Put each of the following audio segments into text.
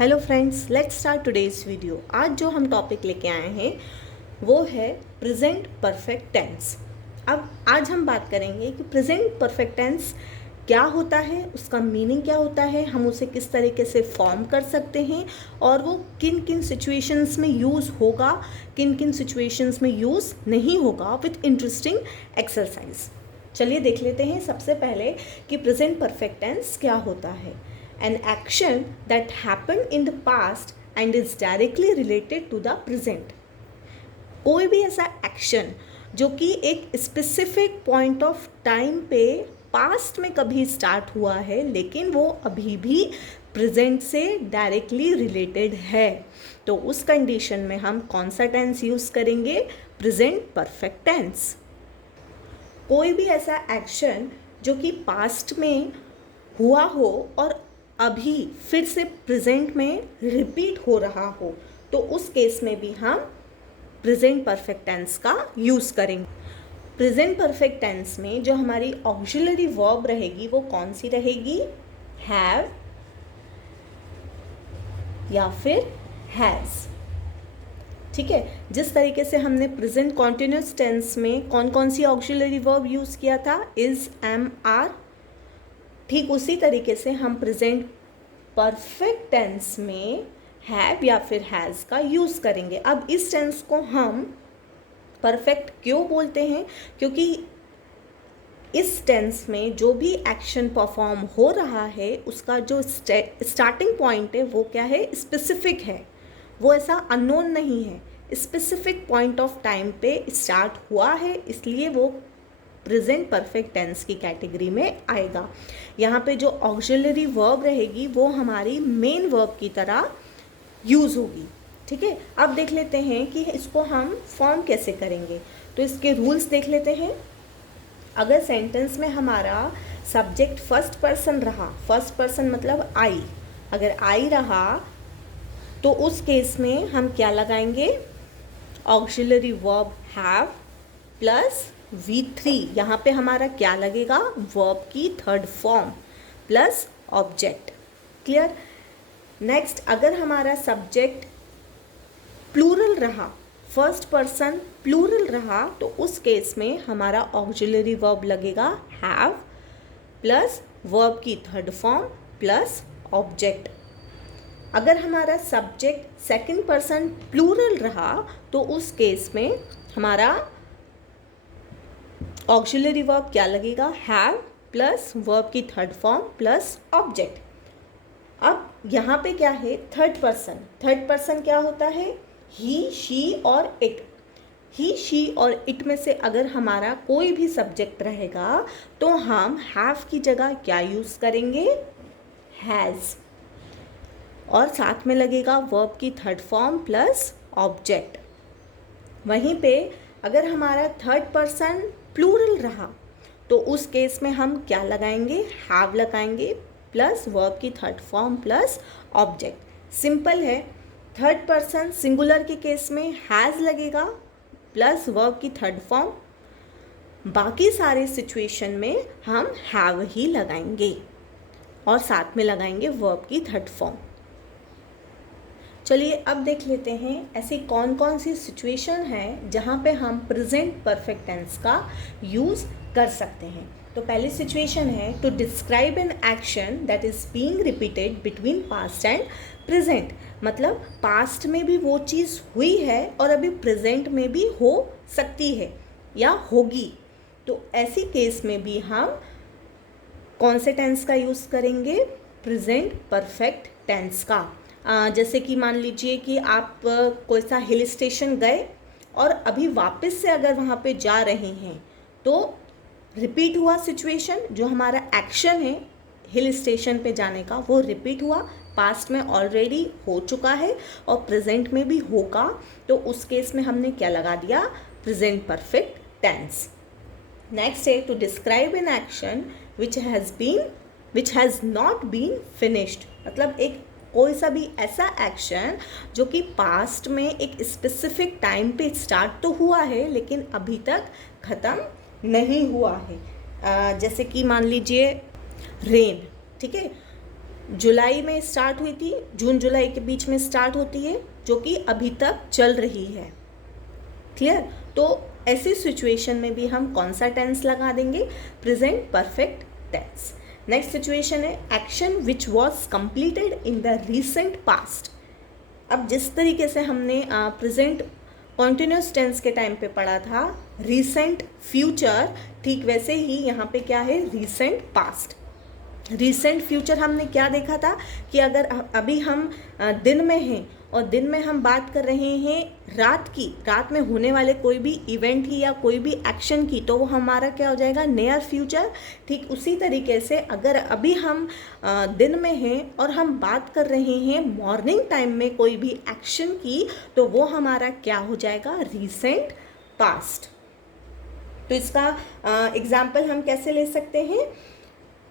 Hello friends, let's start today's video. आज जो हम टॉपिक लेके आए हैं वो है प्रेजेंट परफेक्ट टेंस। अब आज हम बात करेंगे कि प्रेजेंट परफेक्ट टेंस क्या होता है, उसका मीनिंग क्या होता है, हम उसे किस तरीके से फॉर्म कर सकते हैं और वो किन किन सिचुएशंस में यूज़ होगा, किन किन सिचुएशंस में यूज़ नहीं होगा, विथ इंटरेस्टिंग एक्सरसाइज। चलिए देख लेते हैं सबसे पहले कि प्रेजेंट परफेक्ट टेंस क्या होता है। An action that happened in the past and is directly related to the present। कोई भी ऐसा एक्शन जो कि एक स्पेसिफिक पॉइंट ऑफ टाइम पे पास्ट में कभी स्टार्ट हुआ है लेकिन वो अभी भी प्रेजेंट से डायरेक्टली रिलेटेड है, तो उस कंडीशन में हम कौन सा टेंस यूज़ करेंगे? Present perfect tense. कोई भी ऐसा एक्शन जो कि पास्ट में हुआ हो और अभी फिर से प्रेजेंट में रिपीट हो रहा हो, तो उस केस में भी हम प्रेजेंट परफेक्ट टेंस का यूज़ करेंगे। प्रेजेंट परफेक्ट टेंस में जो हमारी ऑक्सिलरी वर्ब रहेगी वो कौन सी रहेगी? हैव या फिर हैज़। ठीक है, जिस तरीके से हमने प्रेजेंट कॉन्टिन्यूस टेंस में कौन कौन सी ऑक्सिलरी वर्ब यूज़ किया था? Is, am, are. ठीक उसी तरीके से हम प्रेजेंट परफेक्ट टेंस में हैव या फिर हैज़ का यूज़ करेंगे। अब इस टेंस को हम परफेक्ट क्यों बोलते हैं? क्योंकि इस टेंस में जो भी एक्शन परफॉर्म हो रहा है उसका जो स्टार्टिंग पॉइंट है वो क्या है? स्पेसिफिक है, वो ऐसा अननोन नहीं है, स्पेसिफिक पॉइंट ऑफ टाइम पे स्टार्ट हुआ है, इसलिए वो प्रेजेंट परफेक्ट टेंस की कैटेगरी में आएगा। यहाँ पे जो ऑक्सिलरी वर्ब रहेगी वो हमारी मेन वर्ब की तरह यूज़ होगी। ठीक है, अब देख लेते हैं कि इसको हम फॉर्म कैसे करेंगे। तो इसके रूल्स देख लेते हैं। अगर सेंटेंस में हमारा सब्जेक्ट फर्स्ट पर्सन रहा, फर्स्ट पर्सन मतलब आई, अगर आई रहा तो उस केस में हम क्या लगाएंगे? Auxiliary verb have plus V3। यहाँ पे हमारा क्या लगेगा? वर्ब की third form plus object. Clear? Next, अगर हमारा सब्जेक्ट प्लूरल रहा, फर्स्ट पर्सन प्लूरल रहा, तो उस केस में हमारा ऑक्सिलरी वर्ब लगेगा हैव प्लस वर्ब की थर्ड फॉर्म प्लस ऑब्जेक्ट। अगर हमारा सब्जेक्ट सेकंड पर्सन प्लूरल रहा तो उस केस में हमारा ऑक्सिलरी वर्ब क्या लगेगा? हैव प्लस वर्ब की थर्ड फॉर्म प्लस ऑब्जेक्ट। अब यहाँ पे क्या है? Third person. थर्ड पर्सन क्या होता है? ही, शी और इट। ही, शी और इट में से अगर हमारा कोई भी सब्जेक्ट रहेगा तो हम हैव की जगह क्या यूज़ करेंगे? हैज़, और साथ में लगेगा वर्ब की थर्ड फॉर्म प्लस ऑब्जेक्ट। वहीं पे अगर हमारा थर्ड पर्सन प्लूरल रहा तो उस केस में हम क्या लगाएंगे? हैव लगाएंगे प्लस वर्ब की third form plus object. Simple है। थर्ड पर्सन सिंगुलर के केस में हैज़ लगेगा प्लस वर्ब की थर्ड फॉर्म। बाकी सारे सिचुएशन में हम हैव ही लगाएंगे और साथ में लगाएंगे वर्ब की थर्ड फॉर्म। चलिए अब देख लेते हैं ऐसी कौन कौन सी सिचुएशन है जहाँ पे हम प्रेजेंट परफेक्ट टेंस का यूज़ कर सकते हैं। तो पहली सिचुएशन है to describe an action that is being repeated between past and present. मतलब पास्ट में भी वो चीज़ हुई है और अभी प्रेजेंट में भी हो सकती है या होगी, तो ऐसी केस में भी हम कौन से टेंस का यूज़ करेंगे? प्रेजेंट परफेक्ट टेंस का। जैसे कि मान लीजिए कि आप कोई सा हिल स्टेशन गए और अभी वापस से अगर वहाँ पे जा रहे हैं तो रिपीट हुआ सिचुएशन, जो हमारा एक्शन है हिल स्टेशन पे जाने का वो रिपीट हुआ, पास्ट में ऑलरेडी हो चुका है और प्रेजेंट में भी होगा, तो उस केस में हमने क्या लगा दिया? Present perfect tense. नेक्स्ट है to describe an action which has not been finished. मतलब एक कोई सा भी ऐसा एक्शन जो कि पास्ट में एक स्पेसिफिक टाइम पे स्टार्ट तो हुआ है लेकिन अभी तक ख़त्म नहीं हुआ है। जैसे कि मान लीजिए रेन, ठीक है, जुलाई में स्टार्ट हुई थी, जून जुलाई के बीच में स्टार्ट होती है, जो कि अभी तक चल रही है। क्लियर? तो ऐसी सिचुएशन में भी हम कौन सा टेंस लगा देंगे? Present perfect tense. Next situation है action which was completed in the recent past. अब जिस तरीके से हमने प्रेजेंट कॉन्टिन्यूस टेंस के टाइम पे पढ़ा था रिसेंट फ्यूचर, ठीक वैसे ही यहाँ पे क्या है? Recent past. रिसेंट फ्यूचर हमने क्या देखा था कि अगर अभी हम दिन में हैं और दिन में हम बात कर रहे हैं रात में होने वाले कोई भी इवेंट की या कोई भी एक्शन की, तो वो हमारा क्या हो जाएगा? Near future. ठीक उसी तरीके से अगर अभी हम दिन में हैं और हम बात कर रहे हैं मॉर्निंग टाइम में कोई भी एक्शन की, तो वो हमारा क्या हो जाएगा? Recent past. तो इसका एग्जाम्पल हम कैसे ले सकते हैं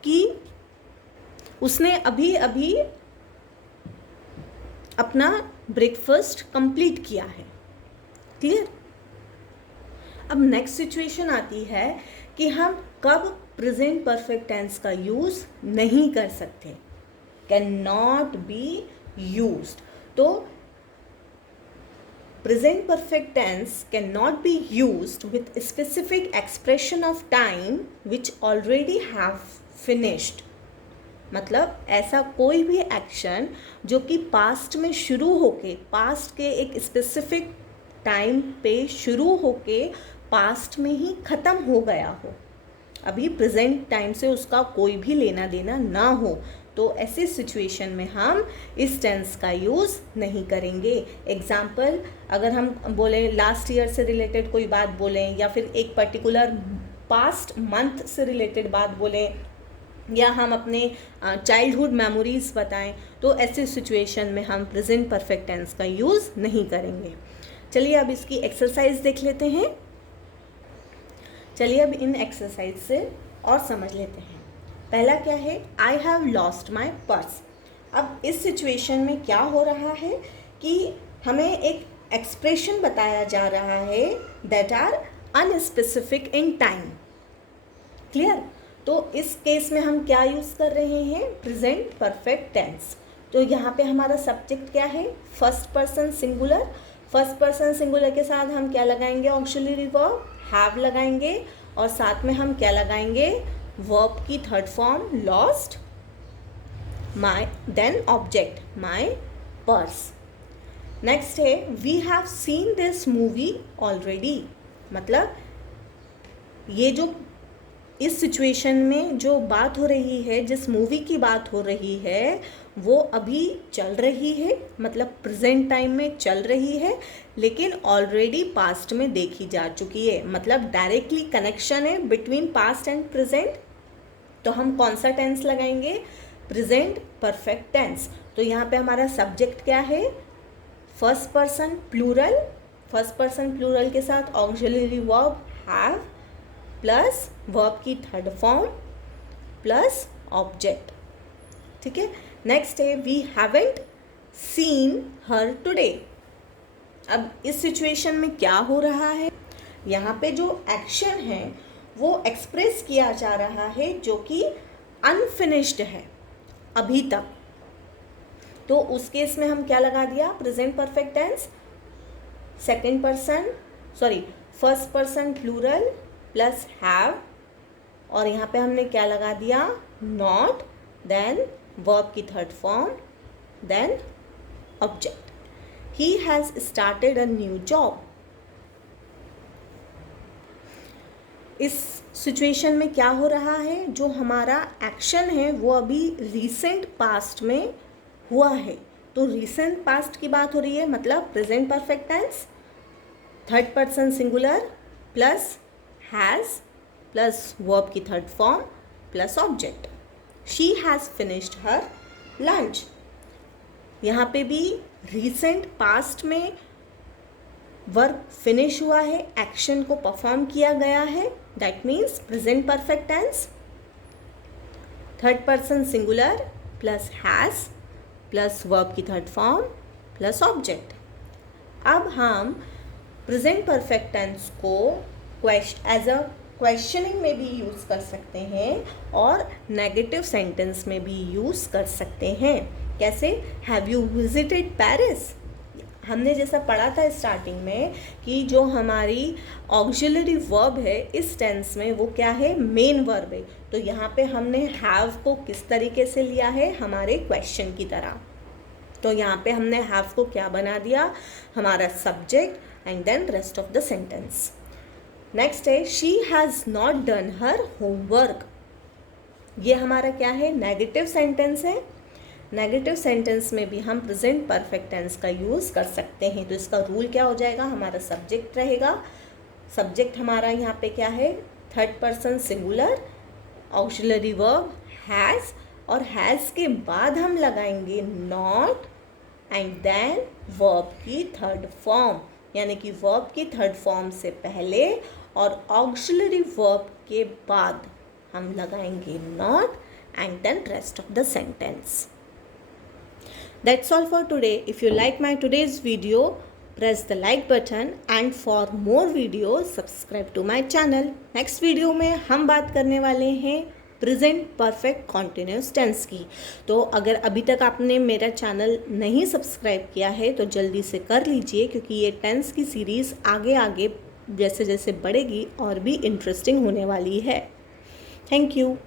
कि उसने अभी अभी अपना ब्रेकफास्ट कंप्लीट किया है। क्लियर? अब नेक्स्ट सिचुएशन आती है कि हम कब प्रेजेंट परफेक्ट टेंस का यूज नहीं कर सकते, कैन नॉट बी यूज्ड। तो present perfect tense can not be used with specific expression of time which already have finished. मतलब ऐसा कोई भी एक्शन जो कि पास्ट में शुरू होके, पास्ट के एक स्पेसिफिक टाइम पे शुरू होके पास्ट में ही ख़त्म हो गया हो, अभी प्रेजेंट टाइम से उसका कोई भी लेना देना ना हो, तो ऐसी सिचुएशन में हम इस टेंस का यूज़ नहीं करेंगे। एग्जाम्पल, अगर हम बोलें लास्ट ईयर से रिलेटेड कोई बात बोलें, या फिर एक पर्टिकुलर पास्ट मंथ से रिलेटेड बात बोलें, या हम अपने चाइल्डहुड मेमोरीज़ बताएं, तो ऐसे सिचुएशन में हम प्रेजेंट परफेक्ट टेंस का यूज़ नहीं करेंगे। चलिए अब इसकी एक्सरसाइज देख लेते हैं। चलिए अब इन एक्सरसाइज से और समझ लेते हैं। पहला क्या है? I have lost my purse. अब इस सिचुएशन में क्या हो रहा है कि हमें एक एक्सप्रेशन बताया जा रहा है that are unspecific in time. Clear? तो इस केस में हम क्या यूज़ कर रहे हैं? Present perfect tense. तो यहाँ पे हमारा सब्जेक्ट क्या है? First person singular. First person singular के साथ हम क्या लगाएंगे? ऑक्सिलरी वर्ब हैव लगाएंगे, और साथ में हम क्या लगाएंगे? वर्ब की third form lost, my, then object my purse. Next है we have seen this movie already. मतलब ये जो इस सिचुएशन में जो बात हो रही है, जिस मूवी की बात हो रही है, वो अभी चल रही है, मतलब प्रेजेंट टाइम में चल रही है, लेकिन ऑलरेडी पास्ट में देखी जा चुकी है। मतलब डायरेक्टली कनेक्शन है बिटवीन पास्ट एंड प्रेजेंट। तो हम कौन सा टेंस लगाएंगे? Present perfect tense. तो यहाँ पे हमारा सब्जेक्ट क्या है? First person plural. First person plural के साथ auxiliary verb have plus verb की थर्ड फॉर्म प्लस ऑब्जेक्ट। ठीक है? नेक्स्ट है we haven't seen her today. अब इस सिचुएशन में क्या हो रहा है? यहाँ पे जो एक्शन है वो एक्सप्रेस किया जा रहा है जो कि अनफिनिश्ड है अभी तक। तो उस केस में हम क्या लगा दिया? Present perfect tense, second person sorry first person plural plus have, और यहाँ पे हमने क्या लगा दिया? नॉट, देन वर्ब की third form, then object. He has started a new job. इस सिचुएशन में क्या हो रहा है? जो हमारा एक्शन है वो अभी रिसेंट पास्ट में हुआ है। तो रिसेंट पास्ट की बात हो रही है, मतलब present perfect tense, third person singular plus has plus verb की third form plus object. She has finished her lunch. यहाँ पे भी रिसेंट पास्ट में वर्क फिनिश हुआ है, एक्शन को परफॉर्म किया गया है, that means present perfect tense, third person singular plus has plus verb की थर्ड फॉर्म प्लस ऑब्जेक्ट। अब हम प्रेजेंट परफेक्ट टेंस को एज अ क्वेश्चनिंग में भी यूज़ कर सकते हैं और नेगेटिव सेंटेंस में भी यूज़ कर सकते हैं। कैसे? Have you visited Paris? हमने जैसा पढ़ा था स्टार्टिंग में कि जो हमारी ऑक्सिलरी वर्ब है इस टेंस में वो क्या है? मेन वर्ब है। तो यहाँ पे हमने हैव को किस तरीके से लिया है? हमारे क्वेश्चन की तरह। तो यहाँ पे हमने हैव को क्या बना दिया? हमारा subject and then rest of the sentence. Next है she has not done her homework. ये हमारा क्या है? नेगेटिव सेंटेंस है। नेगेटिव सेंटेंस में भी हम प्रेजेंट परफेक्ट टेंस का यूज़ कर सकते हैं। तो इसका रूल क्या हो जाएगा? हमारा सब्जेक्ट रहेगा। सब्जेक्ट हमारा यहाँ पे क्या है? Third person singular, auxiliary verb has, और हैज़ के बाद हम लगाएंगे नॉट एंड देन वर्ब की थर्ड फॉर्म, यानी कि वर्ब की थर्ड फॉर्म से पहले और ऑक्सिलरी वर्ब के बाद हम लगाएंगे not and then rest of the sentence. That's all for today. If you like my today's video, press the like button and for more videos subscribe to my channel. Next video में हम बात करने वाले हैं present perfect continuous tense की। तो अगर अभी तक आपने मेरा चैनल नहीं सब्सक्राइब किया है तो जल्दी से कर लीजिए, क्योंकि ये टेंस की सीरीज़ आगे आगे जैसे जैसे बढ़ेगी और भी इंटरेस्टिंग होने वाली है। Thank you.